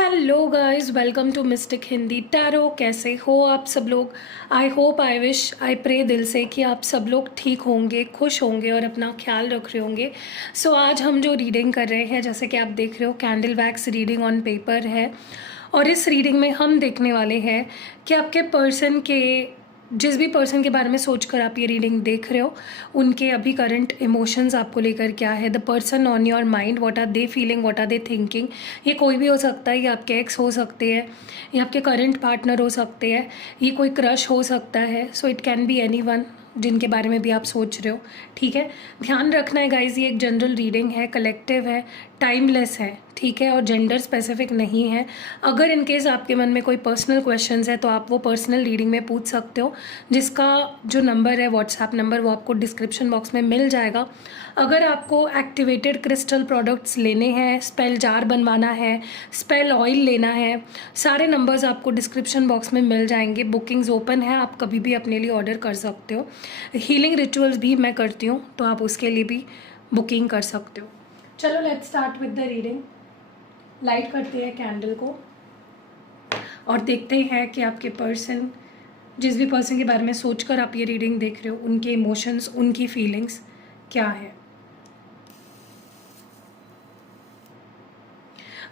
Hello guys, welcome to mystic Hindi tarot. कैसे हो आप सब लोग? I hope, I wish, I pray दिल से कि आप सब लोग ठीक होंगे, खुश होंगे और अपना ख्याल रख रहे होंगे। सो आज हम जो रीडिंग कर रहे हैं, जैसे कि आप देख रहे हो, candle wax reading on paper है। और इस रीडिंग में हम देखने वाले हैं कि आपके पर्सन के, जिस भी पर्सन के बारे में सोचकर आप ये रीडिंग देख रहे हो, उनके अभी करंट इमोशंस आपको लेकर क्या है। The person on your mind, what are they feeling, what are they thinking. ये कोई भी हो सकता है, ये आपके एक्स हो सकते हैं, ये आपके करंट पार्टनर हो सकते हैं, ये कोई क्रश हो सकता है। So it can be anyone जिनके बारे में भी आप सोच रहे हो। ठीक है, ध्यान रखना है गाइज, ये एक जनरल रीडिंग है, कलेक्टिव है, टाइमलेस है। ठीक है, और जेंडर स्पेसिफिक नहीं है। अगर इनकेस आपके मन में कोई पर्सनल क्वेश्चंस है तो आप वो पर्सनल रीडिंग में पूछ सकते हो, जिसका जो नंबर है, व्हाट्सएप नंबर, वो आपको डिस्क्रिप्शन बॉक्स में मिल जाएगा। अगर आपको एक्टिवेटेड क्रिस्टल प्रोडक्ट्स लेने हैं, स्पेल जार बनवाना है, स्पेल ऑयल लेना है, सारे नंबर्स आपको डिस्क्रिप्शन बॉक्स में मिल जाएंगे। बुकिंग्स ओपन है, आप कभी भी अपने लिए ऑर्डर कर सकते हो। हीलिंग रिचुअल्स भी मैं करती हूँ, तो आप उसके लिए भी बुकिंग कर सकते हो। चलो let's start with the reading. Light करते हैं कैंडल को और देखते हैं कि आपके पर्सन, जिस भी पर्सन के बारे में सोचकर आप ये रीडिंग देख रहे हो, उनके इमोशंस, उनकी फीलिंग्स क्या है।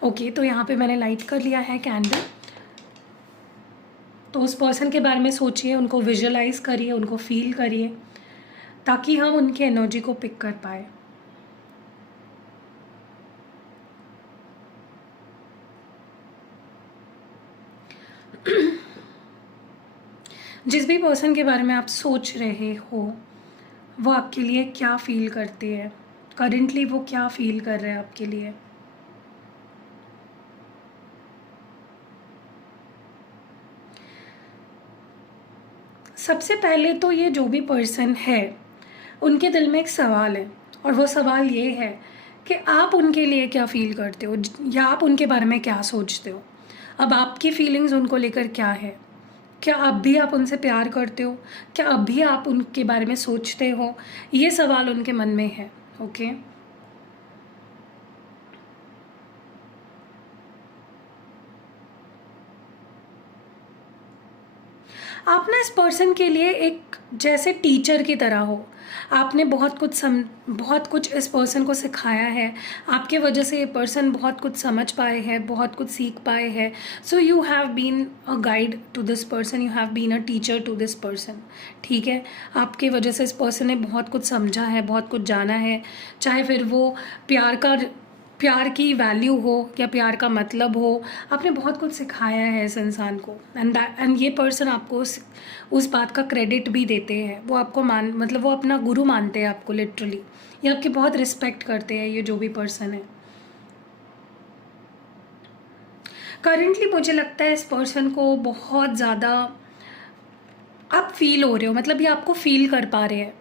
ओके, तो यहाँ पे मैंने लाइट कर लिया है कैंडल। तो उस पर्सन के बारे में सोचिए, उनको विजुअलाइज करिए, उनको फील करिए, ताकि हम उनकी एनर्जी को पिक कर पाए। जिस भी पर्सन के बारे में आप सोच रहे हो, वो आपके लिए क्या फील करते हैं, करेंटली वो क्या फील कर रहे हैं आपके लिए। सबसे पहले तो ये जो भी पर्सन है, उनके दिल में एक सवाल है, और वो सवाल ये है कि आप उनके लिए क्या फील करते हो, या आप उनके बारे में क्या सोचते हो। अब आपकी फीलिंग्स उनको लेकर क्या है? क्या अब भी आप उनसे प्यार करते हो? क्या अब भी आप उनके बारे में सोचते हो? ये सवाल उनके मन में है। ओके, आप ना इस पर्सन के लिए एक जैसे टीचर की तरह हो। आपने बहुत कुछ इस पर्सन को सिखाया है। आपके वजह से ये पर्सन बहुत कुछ समझ पाए हैं, बहुत कुछ सीख पाए हैं। So you have been a guide to this person, you have been a teacher to this person. ठीक है, आपके वजह से इस पर्सन ने बहुत कुछ समझा है, बहुत कुछ जाना है। चाहे फिर वो प्यार की वैल्यू हो या प्यार का हो, आपने बहुत कुछ सिखाया है इस इंसान को। एंड ये पर्सन आपको उस बात का क्रेडिट भी देते हैं। वो आपको मतलब वो अपना गुरु मानते हैं आपको, लिटरली। ये आपकी बहुत रिस्पेक्ट करते हैं, ये जो भी पर्सन है। करेंटली मुझे लगता है इस पर्सन को बहुत ज़्यादा आप फील हो रहे हो, मतलब ये आपको फील कर पा रहे हैं।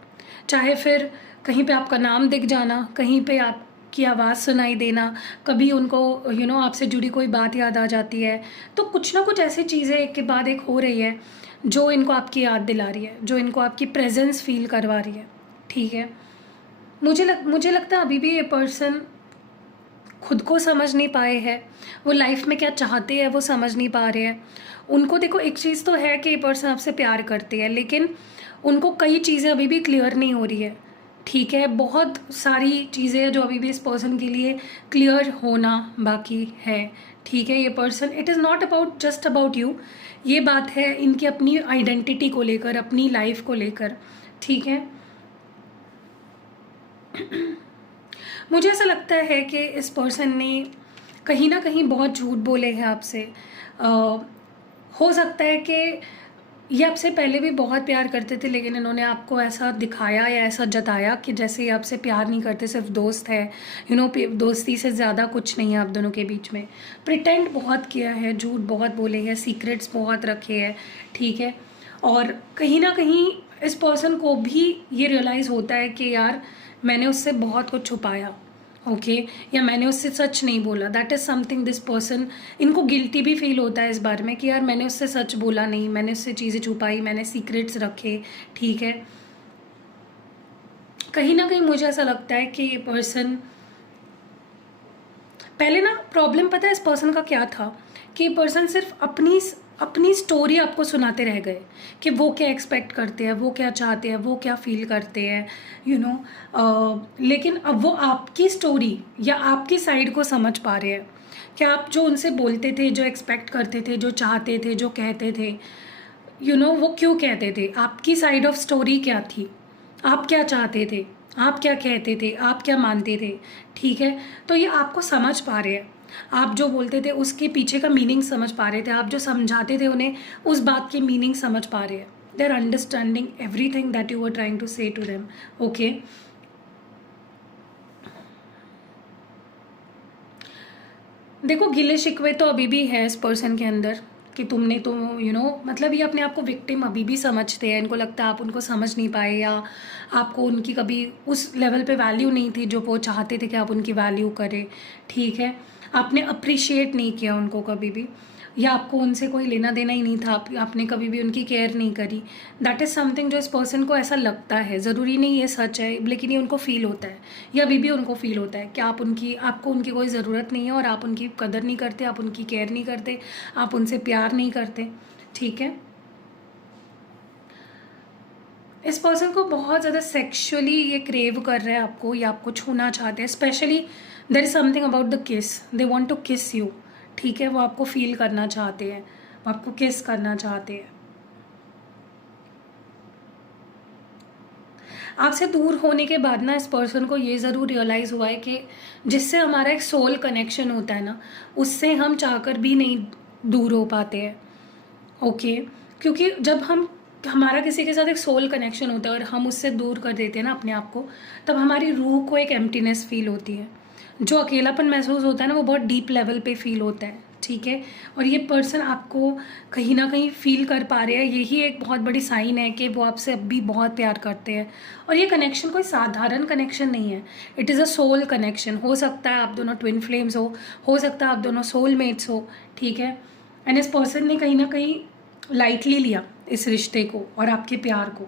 चाहे फिर कहीं पे आपका नाम दिख जाना, कहीं पे आपकी आवाज़ सुनाई देना, कभी उनको आपसे जुड़ी कोई बात याद आ जाती है। तो कुछ ना कुछ ऐसी चीज़ें एक के बाद एक हो रही है जो इनको आपकी याद दिला रही है, जो इनको आपकी प्रेजेंस फील करवा रही है। ठीक है, मुझे लगता है अभी भी ये पर्सन खुद को समझ नहीं पाए हैं। वो लाइफ में क्या चाहते हैं वो समझ नहीं पा रहे हैं। उनको देखो, एक चीज़ तो है कि ये पर्सन आपसे प्यार करते हैं, लेकिन उनको कई चीज़ें अभी भी क्लियर नहीं हो रही है। ठीक है, बहुत सारी चीज़ें हैं जो अभी भी इस पर्सन के लिए क्लियर होना बाकी है। ठीक है, ये person, it is not about just about you. ये बात है इनकी अपनी आइडेंटिटी को लेकर, अपनी लाइफ को लेकर। ठीक है, मुझे ऐसा लगता है कि इस पर्सन ने कहीं ना कहीं बहुत झूठ बोले हैं आपसे। हो सकता है कि ये आपसे पहले भी बहुत प्यार करते थे, लेकिन इन्होंने आपको ऐसा दिखाया या ऐसा जताया कि जैसे ये आपसे प्यार नहीं करते, सिर्फ दोस्त है। दोस्ती से ज़्यादा कुछ नहीं है आप दोनों के बीच में। प्रिटेंड बहुत किया है, झूठ बहुत बोले हैं, सीक्रेट्स बहुत रखे हैं। ठीक है, और कहीं ना कहीं इस पर्सन को भी ये रियलाइज़ होता है कि यार मैंने उससे बहुत कुछ छुपाया। ओके, या मैंने उससे सच नहीं बोला। That is something this person, इनको गिल्टी भी फील होता है इस बारे में कि यार मैंने उससे सच बोला नहीं, मैंने उससे चीज़ें छुपाई, मैंने सीक्रेट्स रखे। ठीक है, कहीं ना कहीं मुझे ऐसा लगता है कि ये पर्सन पहले ना प्रॉब्लम पता है इस पर्सन का क्या था, कि ये पर्सन सिर्फ अपनी स्टोरी आपको सुनाते रह गए कि वो क्या एक्सपेक्ट करते हैं, वो क्या चाहते हैं, वो क्या फील करते हैं, लेकिन अब वो आपकी स्टोरी या आपकी साइड को समझ पा रहे हैं कि आप जो उनसे बोलते थे, जो एक्सपेक्ट करते थे, जो चाहते थे, जो कहते थे, वो क्यों कहते थे, आपकी साइड ऑफ स्टोरी क्या थी, आप क्या चाहते थे, आप क्या कहते थे, आप क्या मानते थे। ठीक है, तो ये आपको समझ पा रहे हैं, आप जो बोलते थे उसके पीछे का मीनिंग समझ पा रहे थे, आप जो समझाते थे उन्हें उस बात की मीनिंग समझ पा रहे हैं। They are understanding everything that you were trying to say to them. Okay, देखो गिले शिकवे तो अभी भी है इस पर्सन के अंदर कि तुमने तो मतलब ये अपने आप को विक्टिम अभी भी समझते हैं। इनको लगता है आप उनको समझ नहीं पाए, या आपको उनकी कभी उस लेवल पे वैल्यू नहीं थी जो वो चाहते थे कि आप उनकी वैल्यू करें। ठीक है, आपने अप्रिशिएट नहीं किया उनको कभी भी, या आपको उनसे कोई लेना देना ही नहीं था, आपने कभी भी उनकी केयर नहीं करी। दैट इज़ समथिंग जो इस पर्सन को ऐसा लगता है, ज़रूरी नहीं ये सच है, लेकिन ये उनको फील होता है, या अभी भी उनको फील होता है कि आपको उनकी कोई ज़रूरत नहीं है, और आप उनकी कदर नहीं करते, आप उनकी केयर नहीं करते, आप उनसे प्यार नहीं करते। ठीक है, इस पर्सन को बहुत ज़्यादा सेक्सुअली ये क्रेव कर रहे हैं आपको, या आपको छूना चाहते हैं। Specially there is something about the kiss, they want to kiss you. ठीक है, वो आपको फील करना चाहते हैं, वो आपको किस करना चाहते हैं। आपसे दूर होने के बाद ना इस पर्सन को ये ज़रूर रियलाइज़ हुआ है कि जिससे हमारा एक सोल कनेक्शन होता है ना, उससे हम चाहकर भी नहीं दूर हो पाते हैं। ओके, क्योंकि जब हमारा किसी के साथ एक सोल कनेक्शन होता है और हम उससे दूर कर देते हैं ना अपने आप को, तब हमारी रूह को एक एम्प्टीनेस फील होती है, जो अकेलापन महसूस होता है ना, वो बहुत डीप लेवल पे फील होता है। ठीक है, और ये पर्सन आपको कहीं ना कहीं फील कर पा रहे हैं, यही एक बहुत बड़ी साइन है कि वो आपसे अब भी बहुत प्यार करते हैं। और ये कनेक्शन कोई साधारण कनेक्शन नहीं है, it is a soul connection. हो सकता है आप दोनों ट्विन फ्लेम्स हो सकता है आप दोनों सोलमेट्स हो। ठीक है, एंड इस पर्सन ने कहीं ना कहीं लाइटली लिया इस रिश्ते को और आपके प्यार को।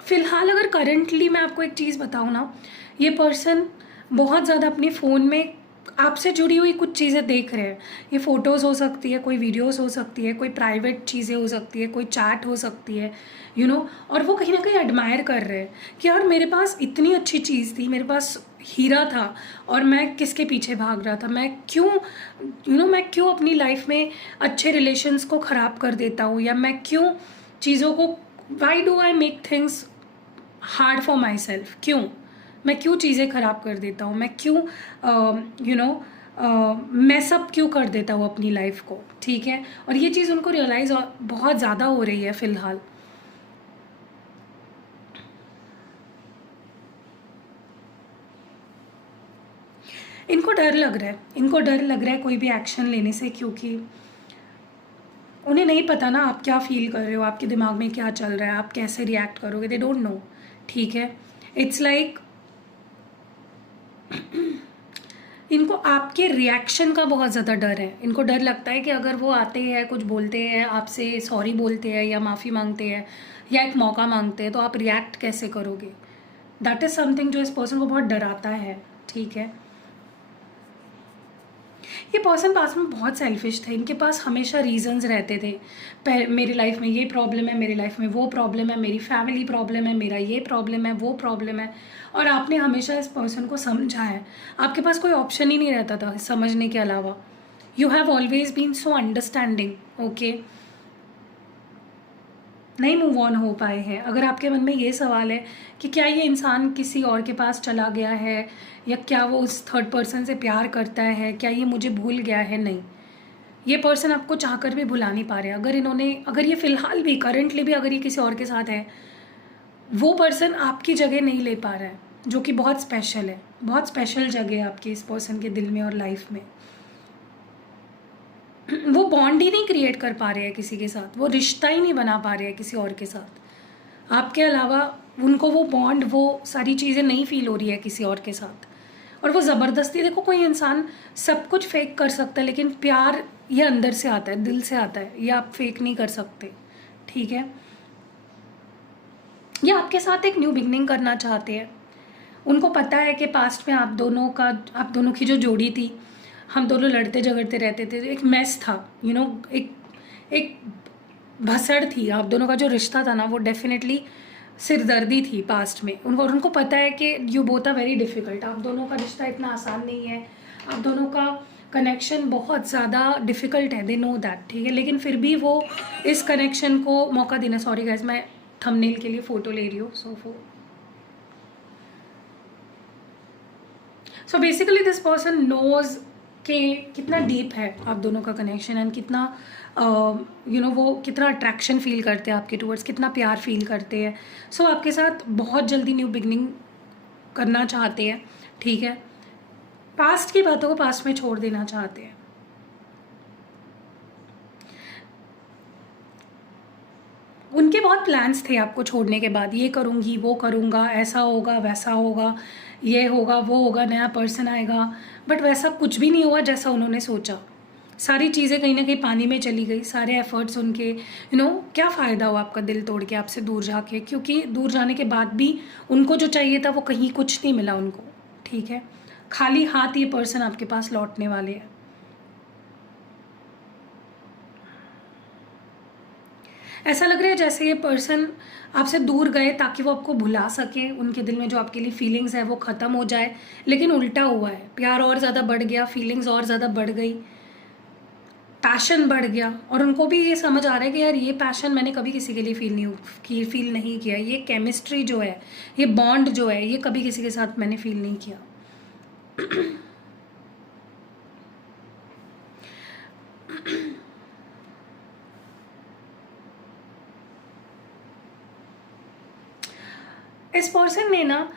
फिलहाल अगर करंटली मैं आपको एक चीज़ बताऊँ ना, ये पर्सन बहुत ज़्यादा अपने फ़ोन में आपसे जुड़ी हुई कुछ चीज़ें देख रहे हैं। ये फ़ोटोज़ हो सकती है, कोई वीडियोज़ हो सकती है, कोई प्राइवेट चीज़ें हो सकती है, कोई चैट हो सकती है, और वो कहीं ना कहीं एडमायर कर रहे हैं कि यार मेरे पास इतनी अच्छी चीज़ थी, मेरे पास हीरा था, और मैं किसके पीछे भाग रहा था, मैं क्यों अपनी लाइफ में अच्छे रिलेशंस को ख़राब कर देता हूँ, या मैं क्यों चीज़ों को why do I make things hard for my self, मैं क्यों चीज़ें ख़राब कर देता हूँ, मैं क्यों मैं सब क्यों कर देता हूँ अपनी लाइफ को। ठीक है, और ये चीज़ उनको रियलाइज़ बहुत ज़्यादा हो रही है फ़िलहाल। इनको डर लग रहा है कोई भी एक्शन लेने से, क्योंकि उन्हें नहीं पता ना आप क्या फील कर रहे हो, आपके दिमाग में क्या चल रहा है, आप कैसे रिएक्ट करोगे, दे डोंट नो। ठीक है, इट्स लाइक इनको आपके रिएक्शन का बहुत ज़्यादा डर है। इनको डर लगता है कि अगर वो आते हैं, कुछ बोलते हैं, आपसे सॉरी बोलते हैं या माफ़ी मांगते हैं या एक मौका मांगते हैं, तो आप रिएक्ट कैसे करोगे। दैट इज़ समथिंग जो इस पर्सन को बहुत डराता है। ठीक है, ये पर्सन पास में बहुत सेल्फिश थे, इनके पास हमेशा रीजंस रहते थे। मेरी लाइफ में ये प्रॉब्लम है, मेरी लाइफ में वो प्रॉब्लम है, मेरी फैमिली प्रॉब्लम है, मेरा ये प्रॉब्लम है, वो प्रॉब्लम है, और आपने हमेशा इस पर्सन को समझा है। आपके पास कोई ऑप्शन ही नहीं रहता था समझने के अलावा। You have always been so understanding. Okay, नहीं मूव ऑन हो पाए हैं। अगर आपके मन में ये सवाल है कि क्या ये इंसान किसी और के पास चला गया है, या क्या वो उस थर्ड पर्सन से प्यार करता है, क्या ये मुझे भूल गया है, नहीं, ये पर्सन आपको चाहकर भी भुला नहीं पा रहे। अगर ये फ़िलहाल भी करंटली भी अगर ये किसी और के साथ है, वो पर्सन आपकी जगह नहीं ले पा रहा है, जो कि बहुत स्पेशल है। बहुत स्पेशल जगह है आपकी इस पर्सन के दिल में और लाइफ में। वो बॉन्ड ही नहीं क्रिएट कर पा रहे हैं किसी के साथ, वो रिश्ता ही नहीं बना पा रहे हैं किसी और के साथ। आपके अलावा उनको वो बॉन्ड, वो सारी चीज़ें नहीं फील हो रही है किसी और के साथ। और वो ज़बरदस्ती, देखो कोई इंसान सब कुछ फेक कर सकता है, लेकिन प्यार ये अंदर से आता है, दिल से आता है, ये आप फेक नहीं कर सकते। ठीक है, ये आपके साथ एक न्यू बिगनिंग करना चाहते हैं, उनको पता है कि पास्ट में आप दोनों की जो जोड़ी थी, हम दोनों लड़ते झगड़ते रहते थे, एक मेस था, एक भसड़ थी। आप दोनों का जो रिश्ता था ना, वो डेफिनेटली सिरदर्दी थी पास्ट में। उनको पता है कि you both are very difficult, आप दोनों का रिश्ता इतना आसान नहीं है, आप दोनों का कनेक्शन बहुत ज़्यादा डिफ़िकल्ट है, दे नो दैट, ठीक है। लेकिन फिर भी वो इस कनेक्शन को मौका देना, सॉरी गाइज मैं थंबनेल के लिए फ़ोटो ले रही हूँ, so basically this person knows कि कितना डीप है आप दोनों का कनेक्शन, एंड कितना वो कितना अट्रैक्शन फील करते हैं आपके टूवर्ड्स, कितना प्यार फील करते हैं। सो आपके साथ बहुत जल्दी न्यू बिगनिंग करना चाहते हैं, ठीक है। पास्ट की बातों को पास्ट में छोड़ देना चाहते हैं। उनके बहुत प्लान्स थे आपको छोड़ने के बाद, ये करूँगी, वो करूँगा, ऐसा होगा, वैसा होगा, ये होगा, वो होगा, नया पर्सन आएगा, बट वैसा कुछ भी नहीं हुआ जैसा उन्होंने सोचा। सारी चीज़ें कहीं ना कहीं पानी में चली गई, सारे एफर्ट्स उनके, क्या फ़ायदा हुआ आपका दिल तोड़ के, आपसे दूर जाके, क्योंकि दूर जाने के बाद भी उनको जो चाहिए था वो कहीं कुछ नहीं मिला उनको, ठीक है। खाली हाथ ये पर्सन आपके पास लौटने वाले हैं। ऐसा लग रहा है जैसे ये पर्सन आपसे दूर गए ताकि वो आपको भुला सके, उनके दिल में जो आपके लिए फीलिंग्स है वो ख़त्म हो जाए, लेकिन उल्टा हुआ है, प्यार और ज़्यादा बढ़ गया, फीलिंग्स और ज़्यादा बढ़ गई, पैशन बढ़ गया, और उनको भी ये समझ आ रहा है कि यार ये पैशन मैंने कभी किसी के लिए फील नहीं किया, ये केमिस्ट्री जो है, ये बॉन्ड जो है, ये कभी किसी के साथ मैंने फील नहीं किया। इस पर्सन ने ना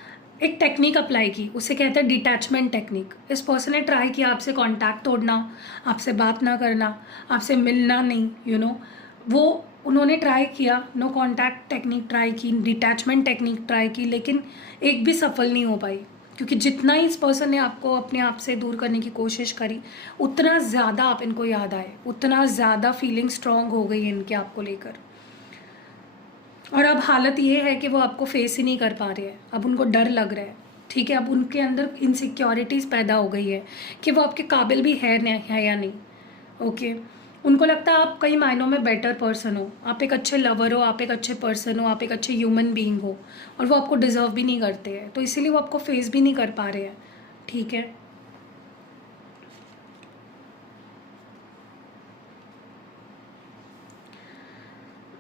एक टेक्निक अप्लाई की, उसे कहते हैं डिटैचमेंट टेक्निक। इस पर्सन ने ट्राई किया आपसे कांटेक्ट तोड़ना, आपसे बात ना करना, आपसे मिलना नहीं, वो उन्होंने ट्राई किया, नो कांटेक्ट टेक्निक ट्राई की, डिटैचमेंट टेक्निक ट्राई की, लेकिन एक भी सफल नहीं हो पाई, क्योंकि जितना ही इस पर्सन ने आपको अपने आप से दूर करने की कोशिश करी, उतना ज़्यादा आप इनको याद आए, उतना ज़्यादा फीलिंग स्ट्रॉन्ग हो गई इनके आपको लेकर। और अब हालत ये है कि वो आपको फेस ही नहीं कर पा रहे हैं, अब उनको डर लग रहा है, ठीक है। अब उनके अंदर इनसिक्योरिटीज़ पैदा हो गई है कि वो आपके काबिल भी है या नहीं, ओके। उनको लगता है आप कई मायनों में बेटर पर्सन हो, आप एक अच्छे लवर हो, आप एक अच्छे पर्सन हो, आप एक अच्छे ह्यूमन बीइंग हो, और वो आपको डिज़र्व भी नहीं करते हैं, तो इसीलिए वो आपको फेस भी नहीं कर पा रहे हैं, ठीक है।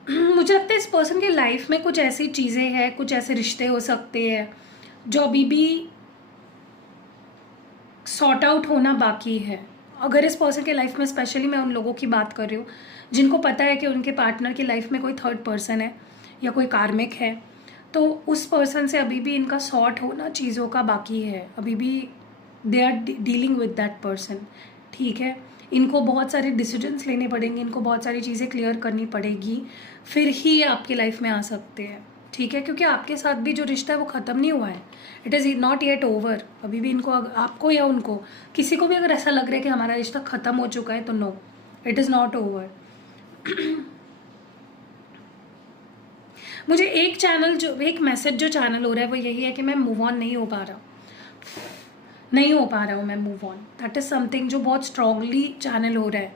मुझे लगता है इस पर्सन के लाइफ में कुछ ऐसी चीज़ें हैं, कुछ ऐसे रिश्ते हो सकते हैं जो अभी भी सॉर्ट आउट होना बाकी है। अगर इस पर्सन के लाइफ में, स्पेशली मैं उन लोगों की बात कर रही हूँ जिनको पता है कि उनके पार्टनर की लाइफ में कोई थर्ड पर्सन है या कोई कार्मिक है, तो उस पर्सन से अभी भी इनका सॉर्ट होना चीज़ों का बाकी है, अभी भी they are dealing with that person, ठीक है। इनको बहुत सारे डिसीजंस लेने पड़ेंगे, इनको बहुत सारी चीज़ें क्लियर करनी पड़ेगी, फिर ही ये आपकी लाइफ में आ सकते हैं, ठीक है। क्योंकि आपके साथ भी जो रिश्ता है वो ख़त्म नहीं हुआ है, it is not yet over. अभी भी इनको, आपको या उनको, किसी को भी अगर ऐसा लग रहा है कि हमारा रिश्ता ख़त्म हो चुका है, तो no, it is not over. मुझे एक मैसेज जो चैनल हो रहा है वो यही है कि मैं मूव ऑन नहीं हो पा रहा हूँ मैं move on, that is something जो बहुत स्ट्रांगली चैनल हो रहा है,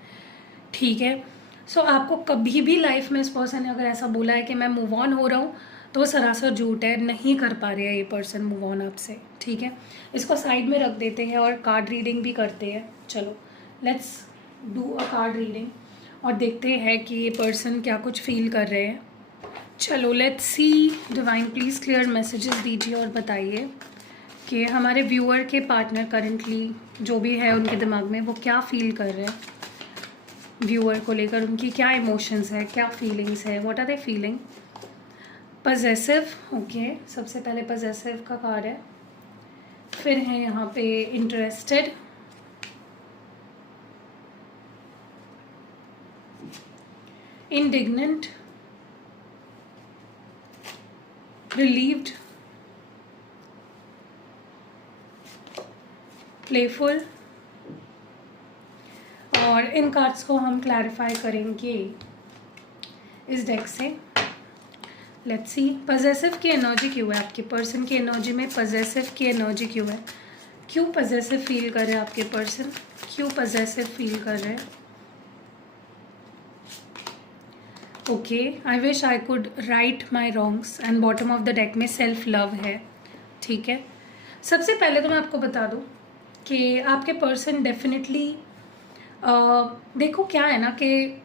ठीक है। सो आपको कभी भी लाइफ में इस पर्सन ने अगर ऐसा बोला है कि मैं मूव ऑन हो रहा हूँ, तो वो सरासर झूठ है, नहीं कर पा रहे हैं ये पर्सन मूव ऑन आपसे, ठीक है। इसको साइड में रख देते हैं और कार्ड रीडिंग भी करते हैं। चलो let's do a card reading और देखते हैं कि ये पर्सन क्या कुछ फील कर रहे हैं। चलो let's see, divine please clear messages दीजिए और बताइए कि हमारे व्यूअर के पार्टनर करंटली जो भी है उनके दिमाग में वो क्या फील कर रहे हैं, व्यूअर को लेकर उनकी क्या इमोशंस है, क्या फीलिंग्स है, what are they feeling. Possessive, okay, सबसे पहले पजेसिव का कार्ड है, फिर है यहाँ पे इंटरेस्टेड, इंडिग्नेंट, रिलीव्ड, प्लेफुल, और इन कार्ड्स को हम क्लैरिफाई करेंगे इस डेक से। लेट्स सी पजेसिव की एनर्जी क्यों है आपके पर्सन की एनर्जी में, पजेसिव की एनर्जी क्यों है, क्यों पजेसिव फील कर रहे हैं आपके पर्सन, क्यों पजेसिव फील कर रहे हैं। Okay, I wish I could write my wrongs and bottom of the deck में सेल्फ लव है। ठीक है, सबसे पहले तो मैं आपको बता दूं कि आपके पर्सन डेफिनेटली देखो क्या है ना कि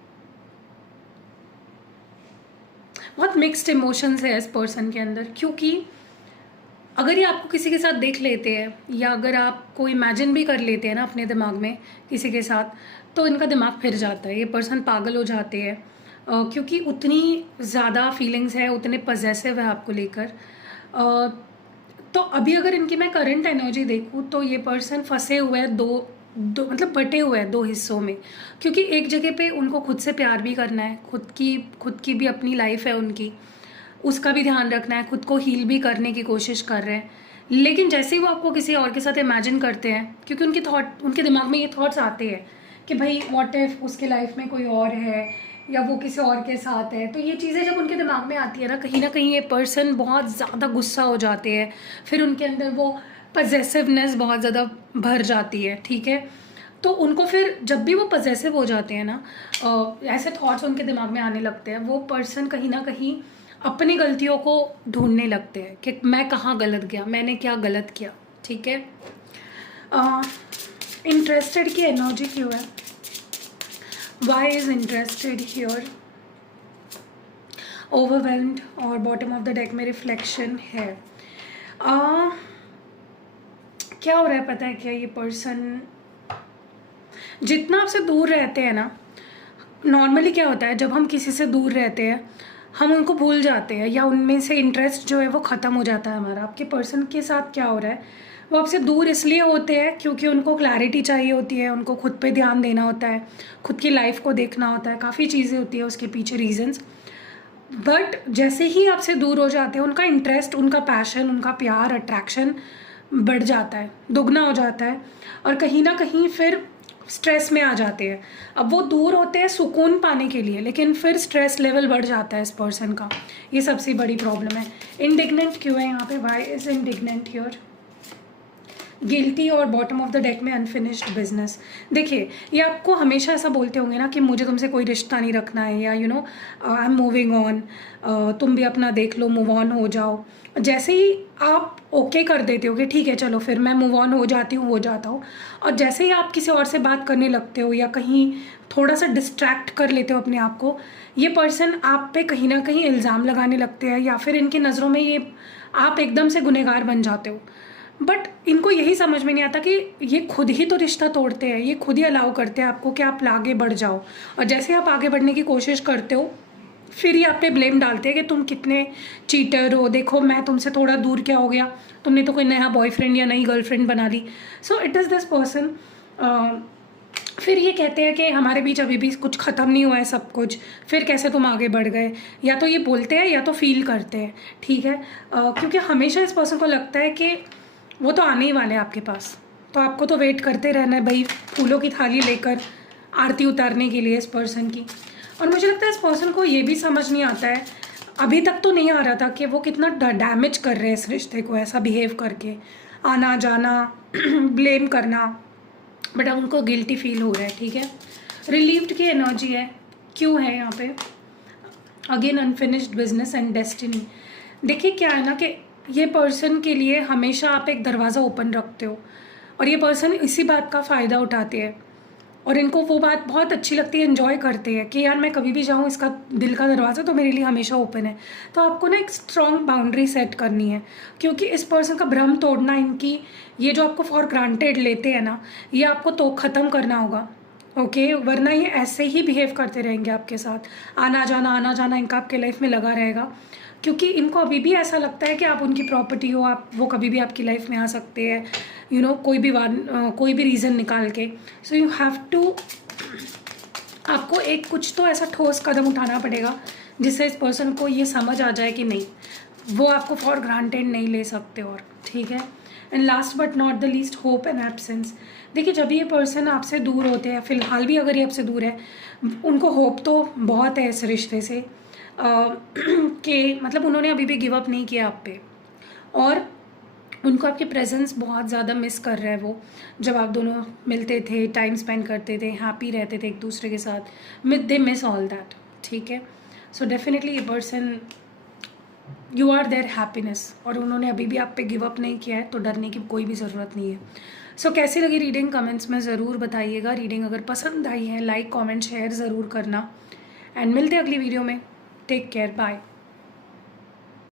बहुत मिक्स्ड इमोशंस है इस पर्सन के अंदर, क्योंकि अगर ये आपको किसी के साथ देख लेते हैं या अगर आपको इमेजिन भी कर लेते हैं ना अपने दिमाग में किसी के साथ, तो इनका दिमाग फिर जाता है, ये पर्सन पागल हो जाते हैं क्योंकि उतनी ज़्यादा फीलिंग्स है, उतने पजेसिव है आपको लेकर। तो अभी अगर इनकी मैं करंट एनर्जी देखूँ तो ये पर्सन फंसे हुए हैं दो दो मतलब बटे हुए हैं दो हिस्सों में, क्योंकि एक जगह पे उनको खुद से प्यार भी करना है, खुद की भी अपनी लाइफ है उनकी, उसका भी ध्यान रखना है, खुद को हील भी करने की कोशिश कर रहे हैं। लेकिन जैसे ही वो आपको किसी और के साथ इमेजिन करते हैं, क्योंकि उनके दिमाग में ये थॉट्स आते हैं कि भाई व्हाट इफ उसके लाइफ में कोई और है या वो किसी और के साथ है, तो ये चीज़ें जब उनके दिमाग में आती है ना कहीं ये पर्सन बहुत ज़्यादा गुस्सा हो जाते हैं, फिर उनके अंदर वो पजेसिवनेस बहुत ज़्यादा भर जाती है। ठीक है, तो उनको फिर जब भी वो पजेसिव हो जाते हैं ना, ऐसे थॉट्स उनके दिमाग में आने लगते हैं, वो पर्सन कहीं ना कहीं अपनी गलतियों को ढूंढने लगते हैं कि मैं कहाँ गलत गया, मैंने क्या गलत किया। ठीक है, इंटरेस्टेड की एनर्जी क्यों है, why is interested here, overwhelmed और बॉटम ऑफ द डेक में रिफ्लेक्शन है। क्या हो रहा है पता है क्या, ये पर्सन जितना आपसे दूर रहते हैं ना, नॉर्मली क्या होता है जब हम किसी से दूर रहते हैं हम उनको भूल जाते हैं या उनमें से इंटरेस्ट जो है वो ख़त्म हो जाता है हमारा। आपके पर्सन के साथ क्या हो रहा है, वो आपसे दूर इसलिए होते हैं क्योंकि उनको क्लैरिटी चाहिए होती है, उनको खुद पे ध्यान देना होता है, खुद की लाइफ को देखना होता है, काफ़ी चीज़ें होती है उसके पीछे रीजंस। बट जैसे ही आपसे दूर हो जाते हैं उनका इंटरेस्ट, उनका पैशन, उनका प्यार, अट्रैक्शन बढ़ जाता है, दुगना हो जाता है, और कहीं ना कहीं फिर स्ट्रेस में आ जाते हैं। अब वो दूर होते हैं सुकून पाने के लिए, लेकिन फिर स्ट्रेस लेवल बढ़ जाता है इस पर्सन का, ये सबसे बड़ी प्रॉब्लम है। इंडिग्नेंट क्यों है यहाँ पे, why is indignant here, guilty और बॉटम ऑफ द डेक में अनफिनिश्ड बिजनेस। देखिए ये आपको हमेशा ऐसा बोलते होंगे ना कि मुझे तुमसे कोई रिश्ता नहीं रखना है, या you know I am moving on, तुम भी अपना देख लो, मूव ऑन हो जाओ। जैसे ही आप ओके कर देते हो कि ठीक है चलो फिर मैं मूव ऑन हो जाती हूँ, हो जाता हूँ, और जैसे ही आप किसी और से बात करने लगते हो या कहीं थोड़ा सा डिस्ट्रैक्ट कर लेते हो अपने आप को, ये पर्सन आप पे कहीं ना कहीं इल्ज़ाम लगाने लगते हैं, या फिर इनकी नज़रों में ये आप एकदम से गुनहगार बन जाते हो। बट इनको यही समझ में नहीं आता कि ये खुद ही तो रिश्ता तोड़ते हैं, ये खुद ही अलाउ करते हैं आपको कि आप आगे बढ़ जाओ, और जैसे आप आगे बढ़ने की कोशिश करते हो फिर ये आप पे ब्लेम डालते हैं कि तुम कितने चीटर हो, देखो मैं तुमसे थोड़ा दूर क्या हो गया, तुमने तो कोई नया बॉयफ्रेंड या नई गर्लफ्रेंड बना ली। So it is this person, फिर ये कहते हैं कि हमारे बीच अभी भी कुछ ख़त्म नहीं हुआ है सब कुछ, फिर कैसे तुम आगे बढ़ गए, या तो ये बोलते हैं या तो फील करते हैं। ठीक है, क्योंकि हमेशा इस पर्सन को लगता है कि वो तो आने ही वाले हैं आपके पास, तो आपको तो वेट करते रहना है भाई, फूलों की थाली लेकर आरती उतारने के लिए इस पर्सन की। और मुझे लगता है इस पर्सन को ये भी समझ नहीं आता है, अभी तक तो नहीं आ रहा था कि वो कितना डैमेज कर रहे हैं इस रिश्ते को, ऐसा बिहेव करके आना जाना ब्लेम करना, बट अब उनको गिल्टी फील हो रहा है। ठीक है, रिलीव्ड की एनर्जी है, क्यों है यहाँ पे, again unfinished business and destiny. देखिए क्या है ना कि ये पर्सन के लिए हमेशा आप एक दरवाज़ा ओपन रखते हो, और ये पर्सन इसी बात का फ़ायदा उठाते हैं, और इनको वो बात बहुत अच्छी लगती है, एंजॉय करते हैं कि यार मैं कभी भी जाऊँ इसका दिल का दरवाज़ा तो मेरे लिए हमेशा ओपन है। तो आपको ना एक स्ट्रॉन्ग बाउंड्री सेट करनी है, क्योंकि इस पर्सन का भ्रम तोड़ना, इनकी ये जो आपको फॉर ग्रांटेड लेते हैं ना, ये आपको तो ख़त्म करना होगा। ओके, वरना ये ऐसे ही बिहेव करते रहेंगे आपके साथ, आना जाना इनका आपके लाइफ में लगा रहेगा, क्योंकि इनको अभी भी ऐसा लगता है कि आप उनकी प्रॉपर्टी हो, आप वो कभी भी आपकी लाइफ में आ सकते हैं, यू नो कोई भी रीज़न निकाल के। सो यू हैव टू, आपको एक कुछ तो ऐसा ठोस कदम उठाना पड़ेगा जिससे इस पर्सन को ये समझ आ जाए कि नहीं, वो आपको फॉर ग्रांटेड नहीं ले सकते। और ठीक है, and last but not the least, hope and absence. देखिए जब ये पर्सन आपसे दूर होते हैं, फ़िलहाल भी अगर ये आपसे दूर है, उनको होप तो बहुत है इस रिश्ते से, कि मतलब उन्होंने अभी भी गिव अप नहीं किया आप पे, और उनको आपकी प्रेजेंस बहुत ज़्यादा मिस कर रहा है वो। जब आप दोनों मिलते थे, टाइम स्पेंड करते थे, हैप्पी रहते थे एक दूसरे के साथ, दे मिस ऑल दैट। ठीक है, सो डेफिनेटली ये person, you are their happiness, और उन्होंने अभी भी आप पे गिव अप नहीं किया है, तो डरने की कोई भी ज़रूरत नहीं है। सो कैसी लगी रीडिंग कमेंट्स में ज़रूर बताइएगा। रीडिंग अगर पसंद आई है लाइक कमेंट शेयर ज़रूर करना, एंड मिलते हैं अगली वीडियो में। Take care, bye.